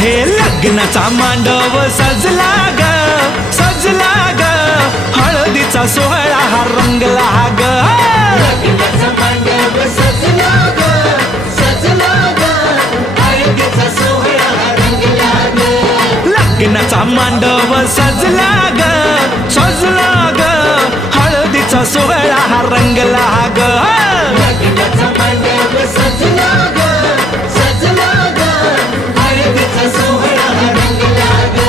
हे लग्नाचा मांडव सजला ग सजला ग हळदीचा सोहळा हा रंगला ग लग्नाचा मांडव सजला ग सजला ग हळदीचा सोहळा हा रंगला ग लग्नाचा मांडव सजला ग सजला ग हळदीचा सोहळा हा रंगला ग लग्नाचा मांडव सजला ग सजला ग हळदीचा सोहळा हा रंगला ग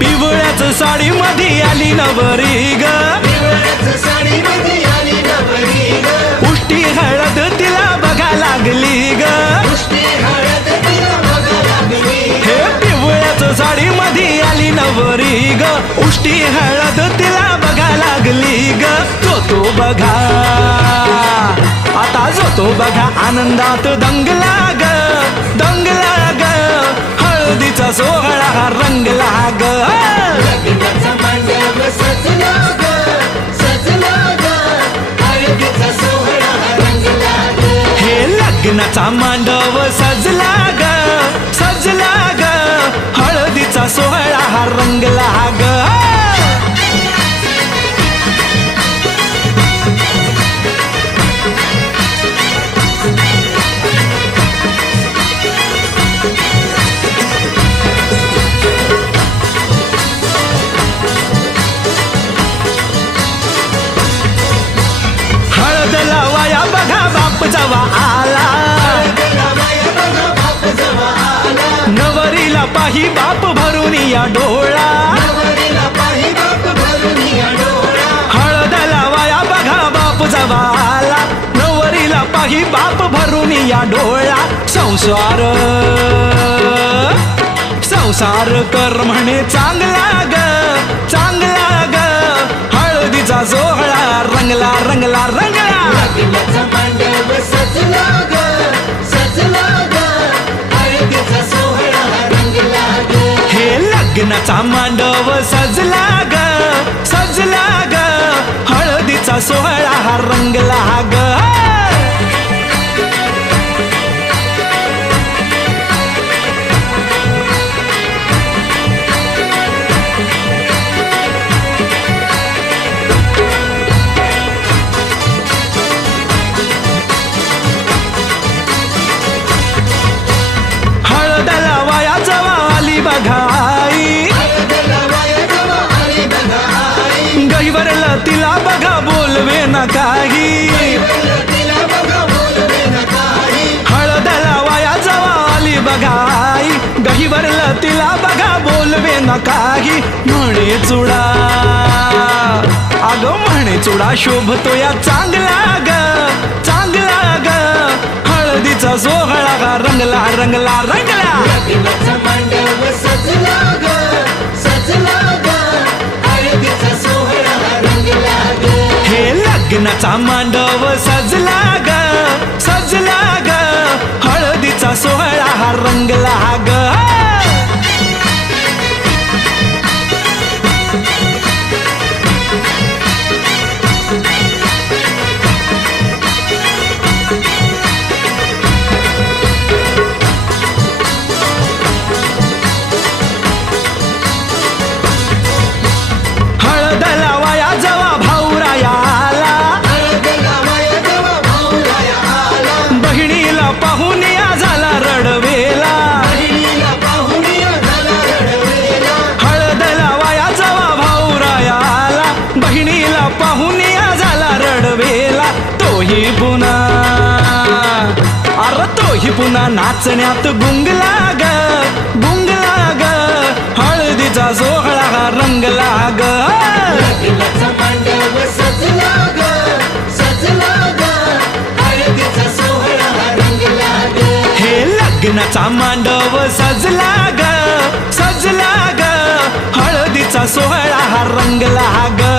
पिवळ्याच साडी मध्ये आली नवरी ग पिवळ्याच साडी मध्ये आली नवरी ग उष्टी हळद तिला बघा लागली ग उष्टी हळद तिला बघा लागली हे पिवळ्याच साडी मध्ये आली नवरी ग उष्टी हळद तिला बघा लागली ग जो बघा आता जो बघा आनंदात दंगला ग दंगला ग हळदीचा सोहळा हा रंगला ग लग्नाचा मांडव सजला ग सजला ग हळदीचा सोहळा हा रंगला ग हे लग्नाचा मांडव सजला ग सजला ग हळदीचा सोहळा हा रंगला ग हळद लावाया बघा बाप जवा आला बाप जवा आला नवरीला पाही बाप भरून या डोळा नवरीला पाही बाप भरून या डोळा हळद लावाया बघा बाप जवा आला नवरीला पाही बाप भरून या डोळा संसार संसार कर म्हणे चांगला ग चांगला ग हळदीचा सोहळा रंगला रंगला रंगला लग्नाचा मांडव सजला ग सजला ग हळदीचा सोहळा हा रंगला ग हे लग्नाचा मांडव सजला ग सजला ग हळदीचा सोहळा हा रंगला ग हळद लावाया जवा आली बघाई हळद लावाया जवा आली बघा आई गहिवरला तिला बघा बोलवे न काही तिला बघा बोलवे न काही हळद लावाया जवा आली बघाई गहिवरला तिला बघा बोलवे न काही म्हणे चुडा अग म्हणे चुडा शोभतो या चांगला ग चांगला ग हळदीचा सोहळा गा रंगला रंगला रंगला लग्नाचा मांडव सजला ग सजला ग हळदीचा सोहळा हा रंगला ग हे लग्नाचा मांडव सजला ग सजला ग हळदीचा सोहळा हा रंगला ग हळद लावाया जवा भाऊराया आला हळद लावाया जवा भाऊराया आला बहिणीला पाहून या झाला रडवेला बहिणीला पाहून या झाला रडवेला हळद लावाया जवा भाऊराया आला बहिणीला पाहून या झाला रडवेला तोही पुन्हा अरे तोही पुन्हा नाचण्यात गुंगला ग गुंगला ग हळदी लग्नाचा मांडव सजला ग सजला ग हळदीचा सोहळा हा रंगला ग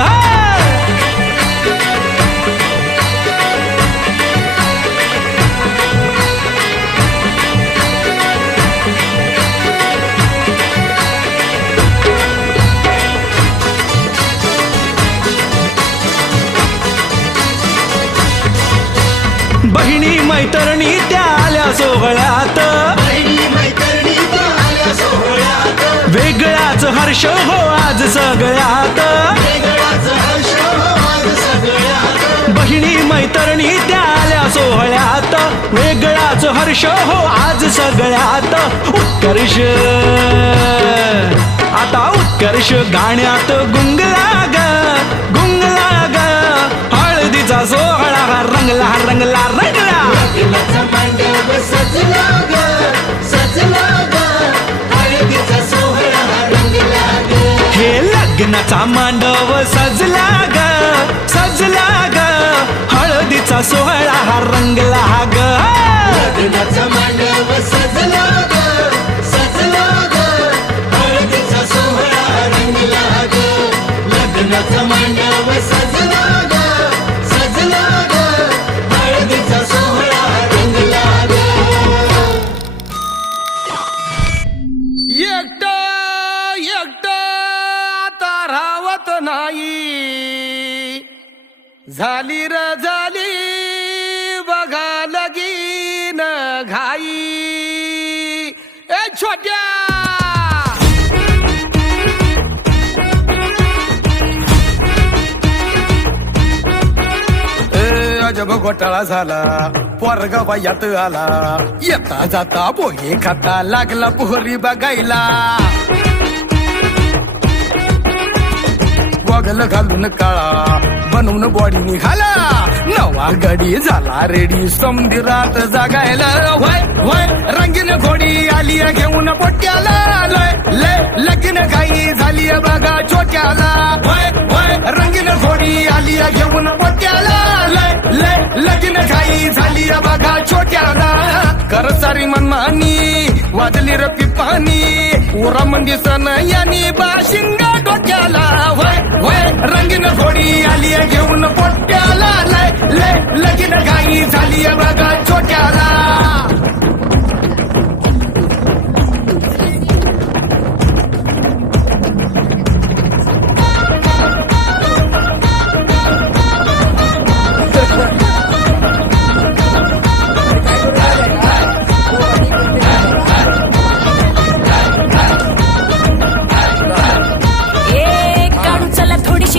बहिणी मैत्रिणी त्या आल्या सोहळ्यात वेगळाच हर्ष हो आज सगळ्यात बहिणी मैत्रिणी त्या आल्या सोहळ्यात वेगळाच हर्ष हो आज सगळ्यात उत्कर्ष आता उत्कर्ष गाण्यात गुंगला ग गुंगला ग हळदीचा सोहळा हा रंगला रंगला रंगला लग्नाचा मांडव सजला ग सजला ग हळदीचा सोहळा हा रंगला ग हे लग्नाचा मांडव सजला ग सजला ग हळदीचा सोहळा हा रंगला ग लग्नाचा मांडव सजला ग सजला ग हळदीचा सोहळा हा रंगला ग लग्नाचा मांडव सजला ग सजला ग हळदीचा सोहळा हा रंगला ग एकटा एकटा आता राहत नाही झाली र झाली बघा लगीन घाई ए छोट्या अजब घोटाळा झाला पोरगा वयात आला येता जाता पोहे खाता लागला पोहरी बघायला गॉगल घालून काळा बनवून बॉडी निघाला नवा गडी झाला रेडी समुद्रात जागायला वय वय रंगीन घोडी आली घेऊन पोट्याला लय लय लगीन घाई झाली बघा छोट्याला वय वय रंगीन घोडी आली घेऊन पोट्याला लय लय लगीन घाई झाली बघा छोट्याला कर सारी मनमानी वाजली र पिपानी उरा मंदी सन यानी बाशिंगा डोक्याला वय वय रंगीन घोडी आली घेऊन पोट्याला लय लय लगीन घाई झाली बघा छोट्याला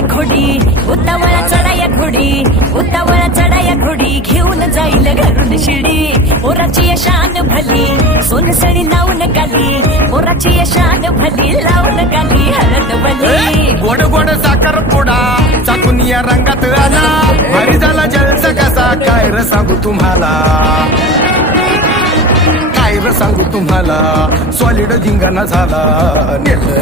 घोडी उतावळा चढाया घोडी उतावळा चढाया घोडी घेऊन जाईल घरून शिडी पोराची यशान भली सोनसळी लावून गाली पोराची यशान भली लावून गाली हळद भली गोड गोड साखर पोडा चाकून या रंगात आला भारी झाला जलसा कसा काय र सांगू तुम्हाला काय र सांगू तुम्हाला सॉलिड धिंगाणा झाला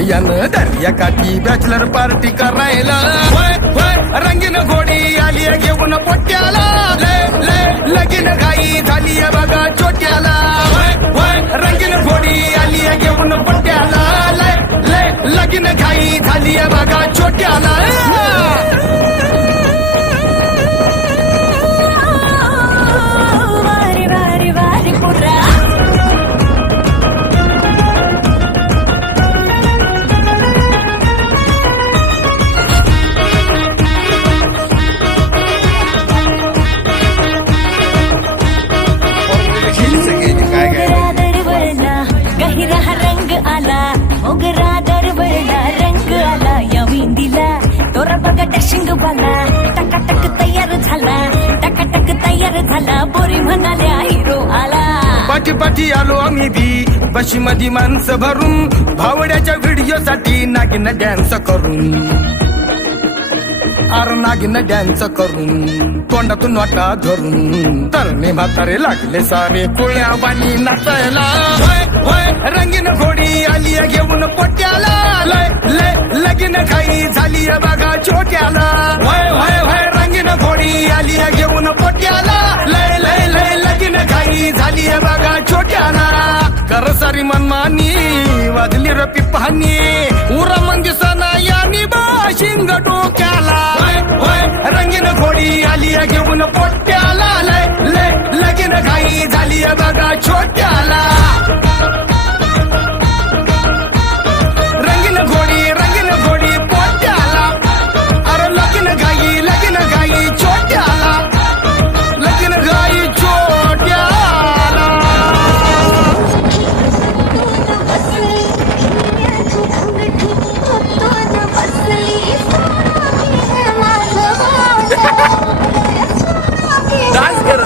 यानं दर्या काठी बॅचलर पार्टी करायला वय वय रंगीन घोडी आली घेऊन पोट्याला लय लय लगीन घाई झाली बघा छोट्याला वय वय रंगीन घोडी आली घेऊन पोट्याला लय लय लगीन घाई झाली बघा छोट्याला वारी वारी वारी पुरा गहिरा रंग आला मोगरा दरवळला रंग आला या मेहंदीला तोरा बघा डॅशिंग वाला टकाटक तयार झाला टकाटक तयार झाला पोरी म्हणाल्या हिरो आला पाठी पाठी आलो आम्ही बी बशी मध्ये माणसं भरून भावड्याच्या व्हिडिओ साठी नागिन डॅन्स करून अरे नागिन डॅन्स करून तोंडातून वाटा धरून तरणे म्हातारे लागले सारे कोळ्या बाणी नाचायला वय वय रंगीन घोडी आली घेऊन पोट्याला लय लय लगीन घाई झाली बघा छोट्याला वय वय वय रंगीन घोडी आली घेऊन पोट्याला लय लय लय लगीन घाई झाली बघा छोट्याला सारी मनमानी वाजली र पिपानी उरा मंदिसाना यानी बाशिंग डोक्याला रंगीन घोडी आली घेऊन पोट्याला लगीन घाई झाली बघा छोट्याला रंगीन घोडी पोट्याला अरे लगीन घाई छोट्याला लगीन घाई छोट्याला डान्स कर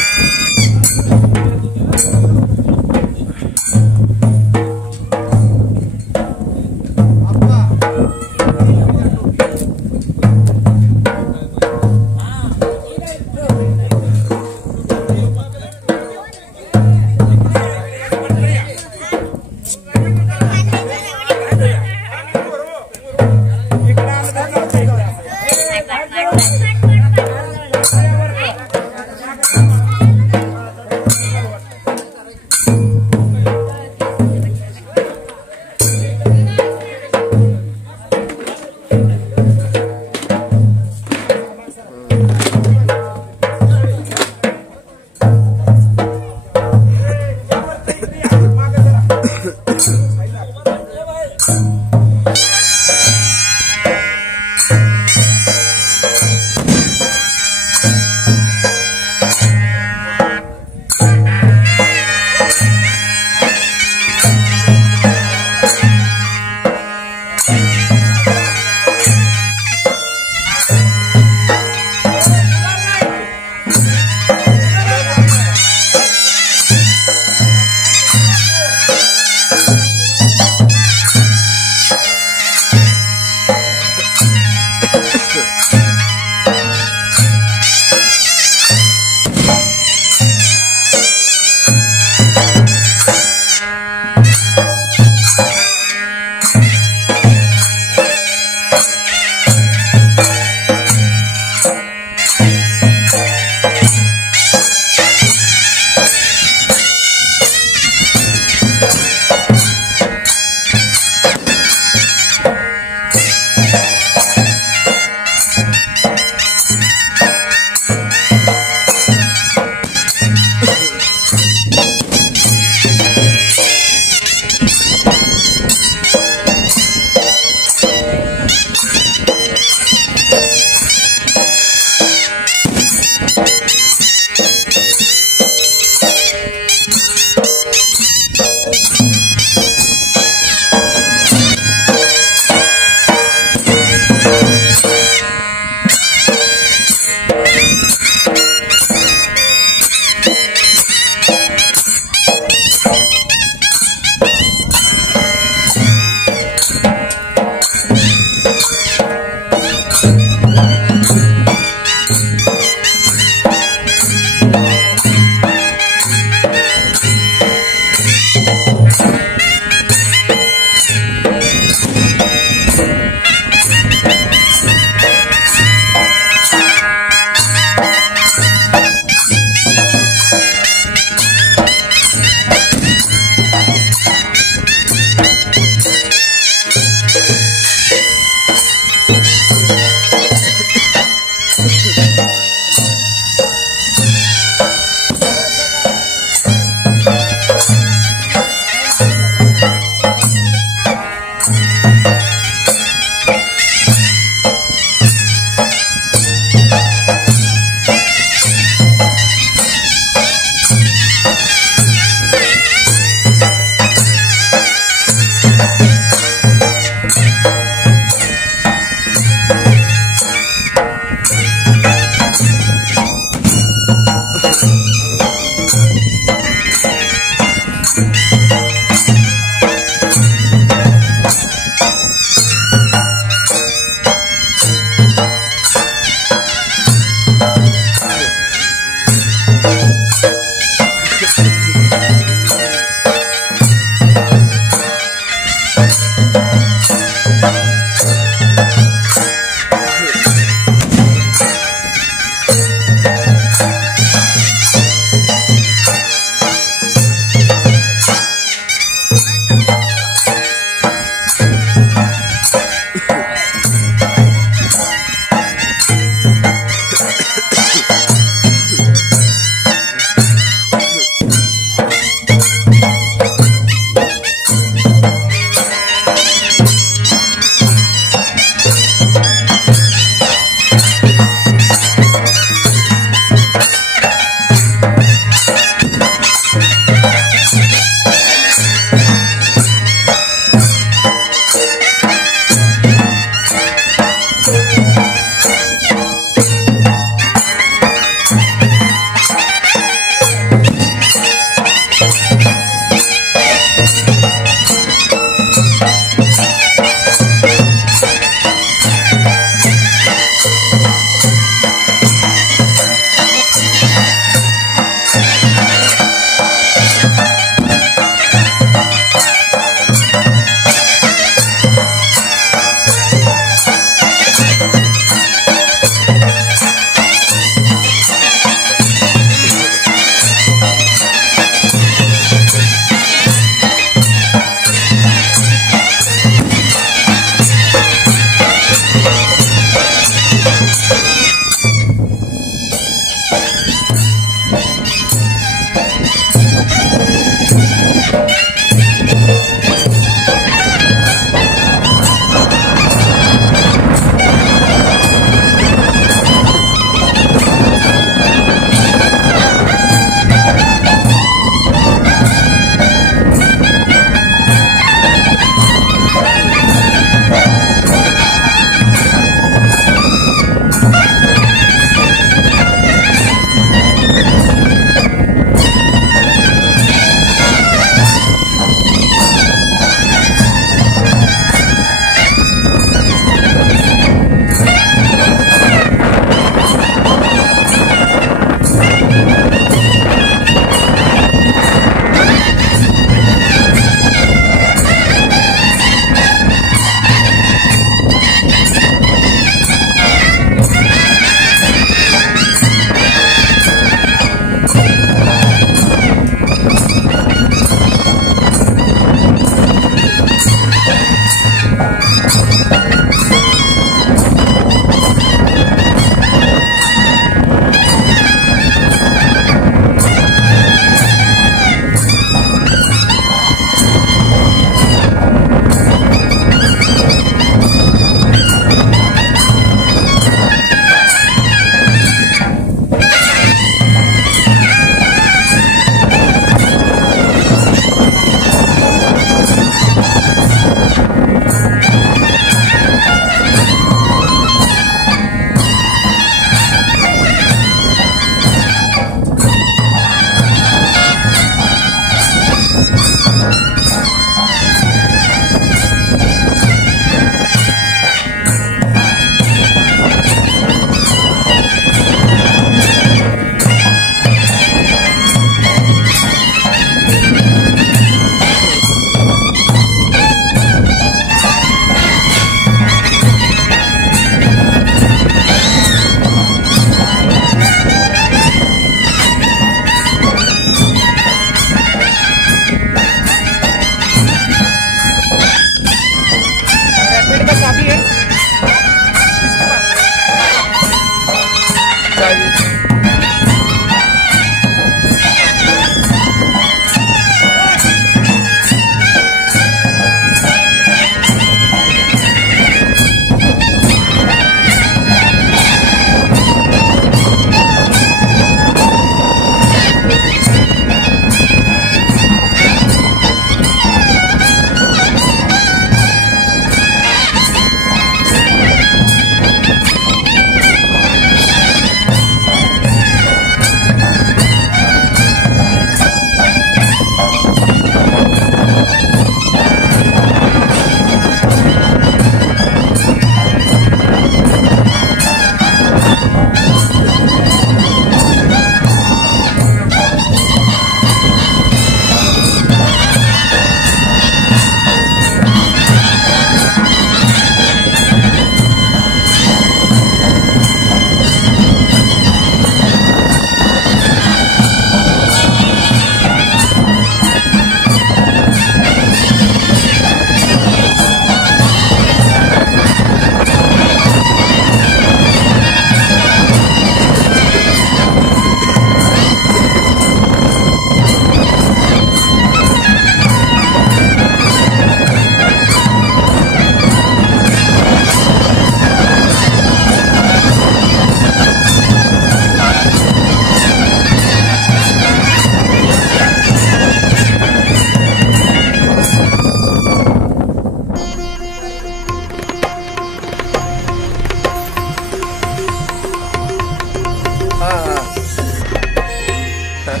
इकडं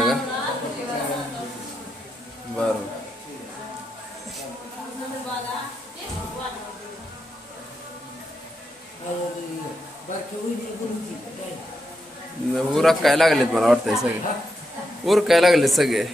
का बरं उरक काय लागलेत मला वाटतंय सगळे उरक काय लागलेत सगळे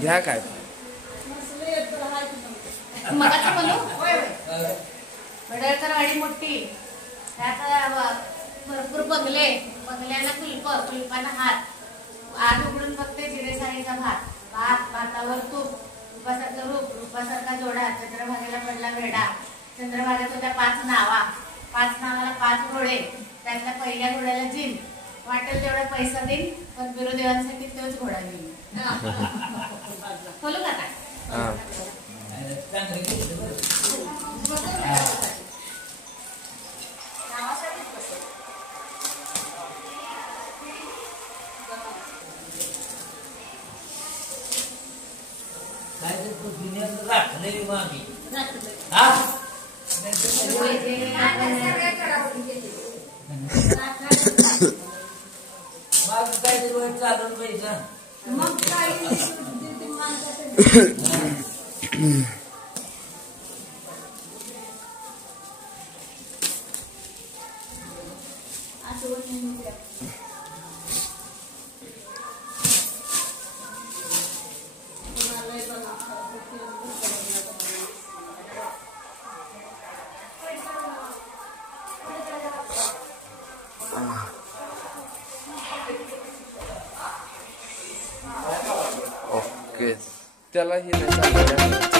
घ्या काय मगाचं म्हणू वडळकर वाडी मोठी त्यात भरपूर बंगले बंगल्याला कुलपाना हात आत उघडून बघते जिरेसाळीचा भातावर तूप रूपासारखं रूप रूपासारखा जोडा चंद्रभागेला पडला वेडा चंद्रभागेत होत्या 5 नावा 5 नावाला 5 घोडे त्यातल्या पहिल्या घोड्याला जिन वाटेल तेवढा पैसा देईन पण बिरुदेवांसाठी तोच घोडा देईन बोलू का काय ओके त्याला हे नाही सांगितलं